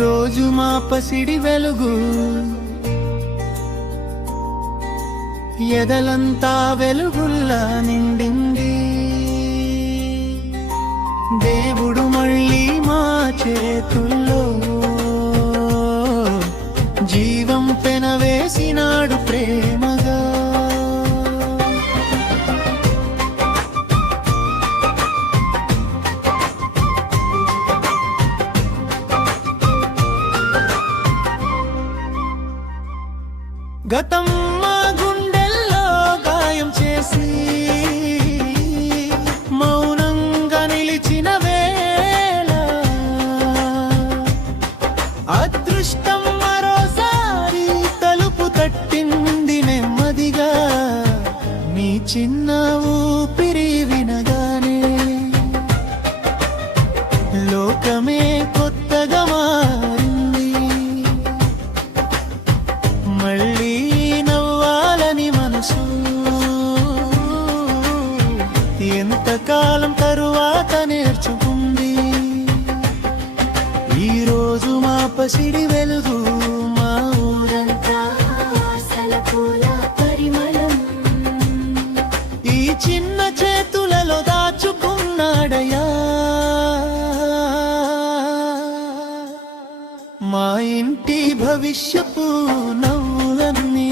రోజు మా పసిడి వెలుగు. ఎదలంతా వెలుగుల్లా నిండింది. దేవుడు మళ్ళీ మా చేతులు గతం మా గుండెల్లో గాయం చేసి మౌనంగా నిలిచిన వేళ అదృష్టం మరోసారి తలుపు తట్టింది నెమ్మదిగా నీ చిన్న ఊపిరి వినగానే లోకమే కొ ఎంతకాలం తరువాత నేర్చుకుంది. ఈరోజు మా పసిడి వెలుగు మా ఊరంతా. పరిమళం ఈ చిన్న చేతులలో దాచుకున్నాడయా మా ఇంటి భవిష్యపు నవ్వులన్నీ.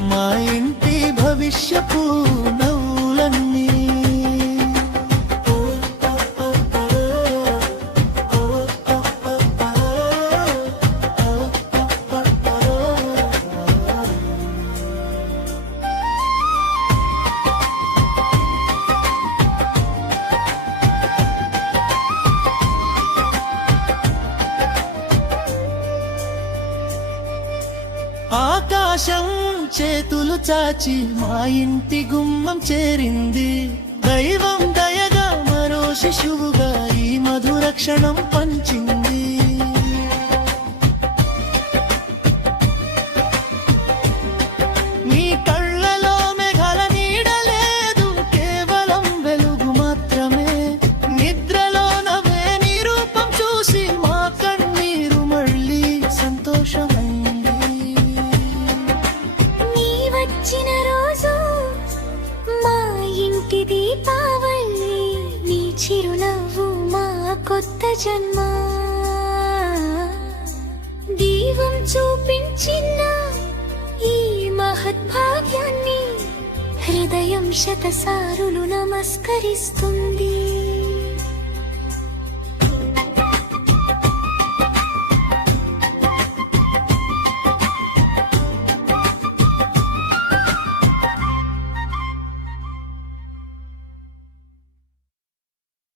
మా ఇంటి భవిష్యపు నవ్వు ఆకాశం చేతులు చాచి మా ఇంటి గుమ్మం చేరింది. దైవం దయగా మరో శిశువుగా ఈ మధురక్షణం పంచింది. జన్మ దీవం చూపించిన ఈ మహద్భాగ్యాన్ని హృదయం శతసారులు నమస్కరిస్తుంది.